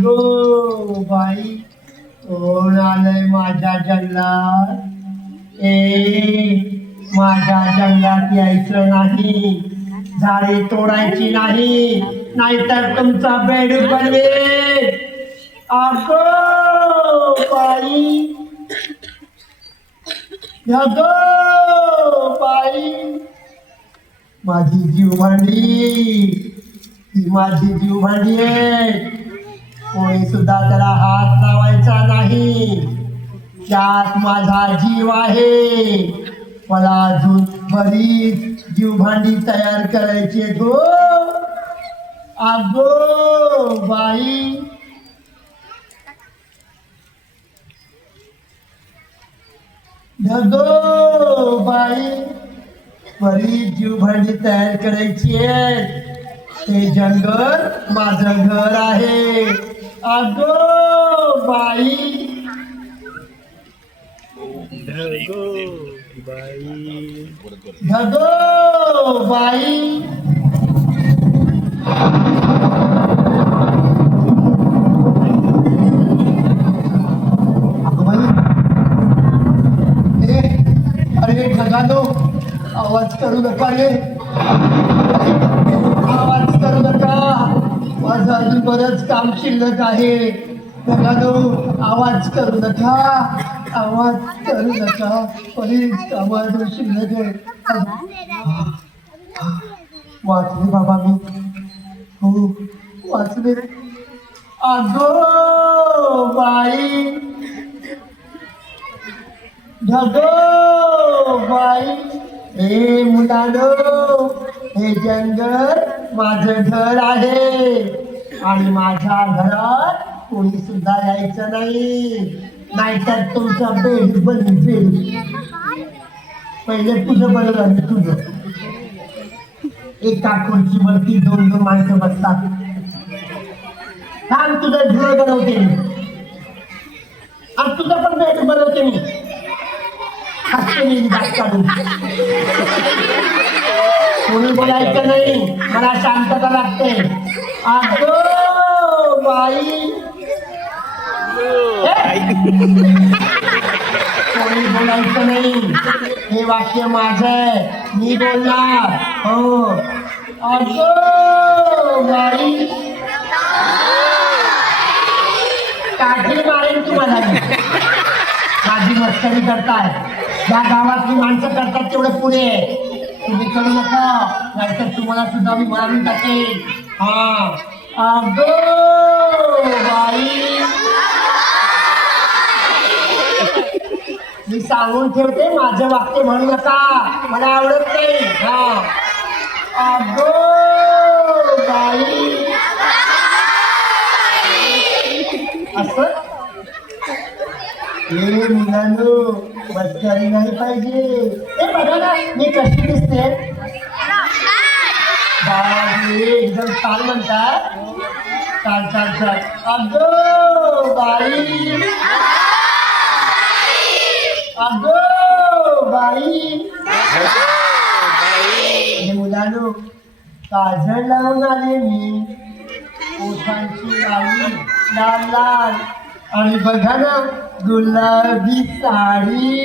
अगो बाई कोण आलंय माझ्या जंगलात? माझ्या जंगलात यायचं नाही, झाडे तोडायची नाही, नाहीतर तुमचा बेड बनवेल. अगो बाई, अगो बाई, माझी जीव भांडी, ही माझी जीव भांडी आहे. कोणी सुद्धा त्याला हात लावायचा नाही. त्यात माझा जीव आहे. मला अजून बरीच जीवभांडी तयार करायची हो. अगो बाई, अगो बाई, बरीच जीवभांडी तयार करायची आहे. ते जंगल माझं घर आहे. अगो बाई, अगो बाई, अगो बाई, अरे ढगानो, आवाज करू नका रे, आवाज करू नका. माझं अजून बरंच काम शिल्लक आहे. ढगानो, आवाज करू नका, आवाज करू नका. बरीच आवाज शिल्लक आहे. वाचले बाबा मी, हो वाचले. अगो बाई, ढगो बाई, हे मुलानो, हे जंगल माझं घर आहे आणि माझ्या घरात कोणी सुद्धा यायचं नाही, नाहीतर तुमचा बेड बनवेल. पहिले तुझं बरं झालं. तुझं एका खुर्चीवरती दोन दोन माणसं बसतात. छान तुझं घर बनवते मी आणि तुझं पण बेड बनवते मी. कोणी बोलायचं नाही, मला शांतता लागते. अगो बाई, कोणी बोलायचं नाही. हे वाक्य माझं आहे, मी बोलणार. हो. अगो बाई, काठी मारेन तुम्हाला. माझी मस्करी करताय. ज्या गावातली माणसं करतात तेवढे पुढे तुम्ही करू नका, नाहीतर तुम्हाला सुद्धा मी मारून टाकेन. हा. अगो बाई, मी सांगून ठेवते, माझं वाक्य म्हणू नका, मला आवडत नाही. हा. अगो बाई, असं हे मुलांनो, मस्करी नाही पाहिजे. हे बघा ना, मी कशी दिसते. एकदम छान म्हणतात. छान छान छान. अगो बाई, अगो बाई. हे मुलांनो, काजळ लावून आले मी. ओठांची लाली लाल लाल आणि बघा ना, गुलाबी साडी.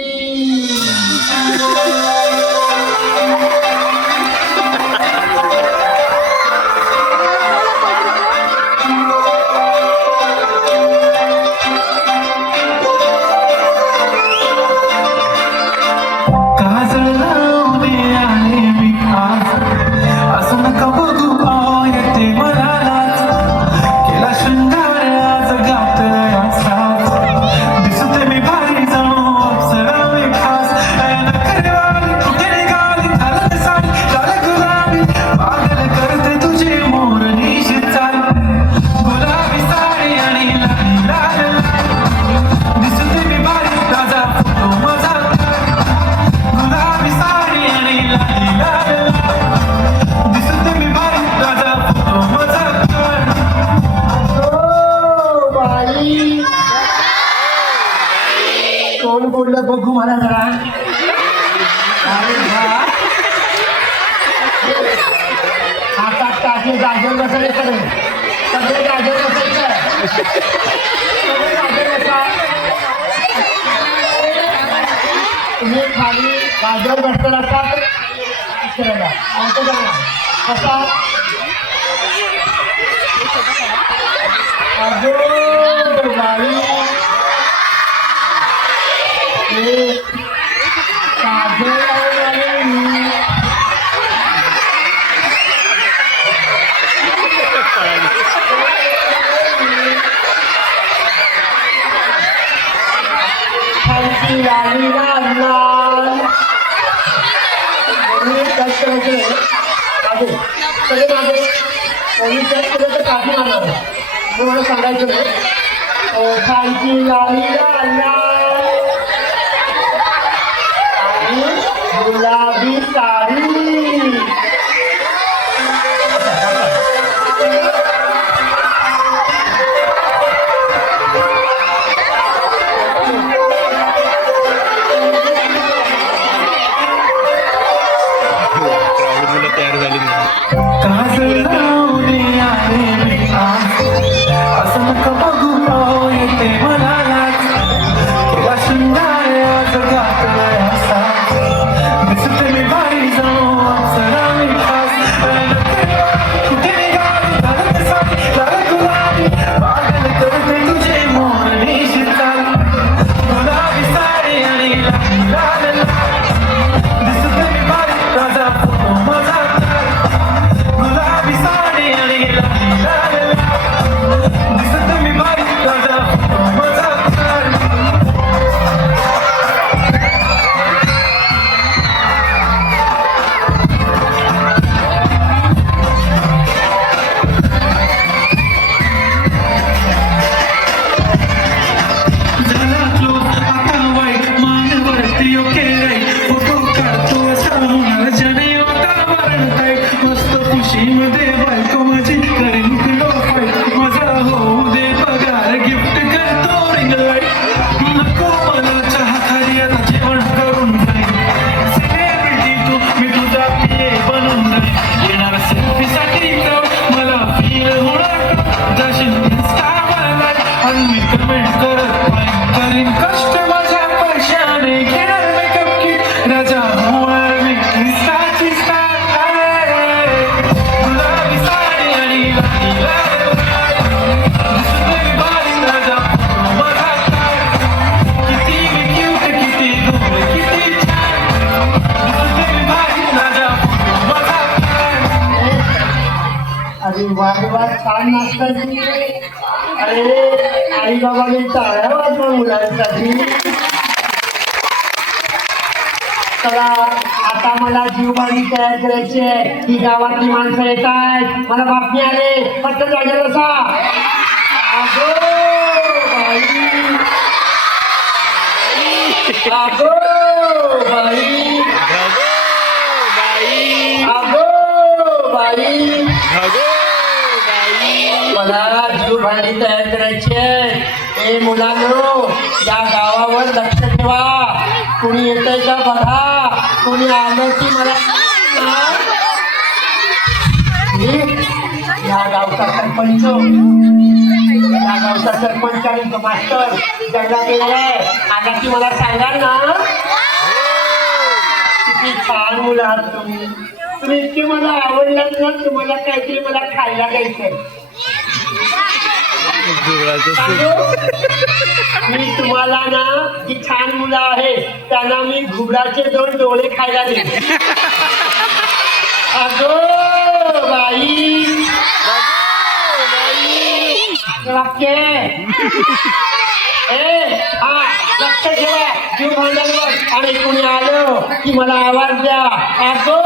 कोण बोललं बघू मला जरा. हातात टाके जागेवर बसायचं, सगळे जागेवर बसायचं. तुम्ही खाली बाजूवर बसलेला असाल करायला कसा अगो बाई मला सांगायचं खायची लाली गुलाबी साडी तयार झाली वाजवा छान नाचताची अरे आई बाबाने टाळ्या वाजवा मुलांसाठी चला आता मला जीवबाणी तयार करायची आहे ही गावातली माणसं येत आहेत मला बातमी आले फक्त जागेवर बसा अगो बाई अगो बाई मला जीवभांडी तयार करायची आहे ए मुलांनो या गावावर लक्ष ठेवा कुणी येतंय का बघा कुणी आलं की मला या गावचा सरपंच आणि तो मास्टर जंगलात गेलेला आहे आला की मला सांगाल ना किती छान मुलं आहात तुम्ही इतके मला आवडलात ना तुम्हाला काहीतरी मला खायला द्यायचंय मी तुम्हाला ना जी छान मुलं आहेत त्यांना मी घुबडाचे 2 डोळे खायला देईन अगो बाई वाक्य लक्ष ठेवा जीव भांडणावर आणि कुणी आलं की मला आवाज द्या अगो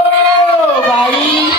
बाई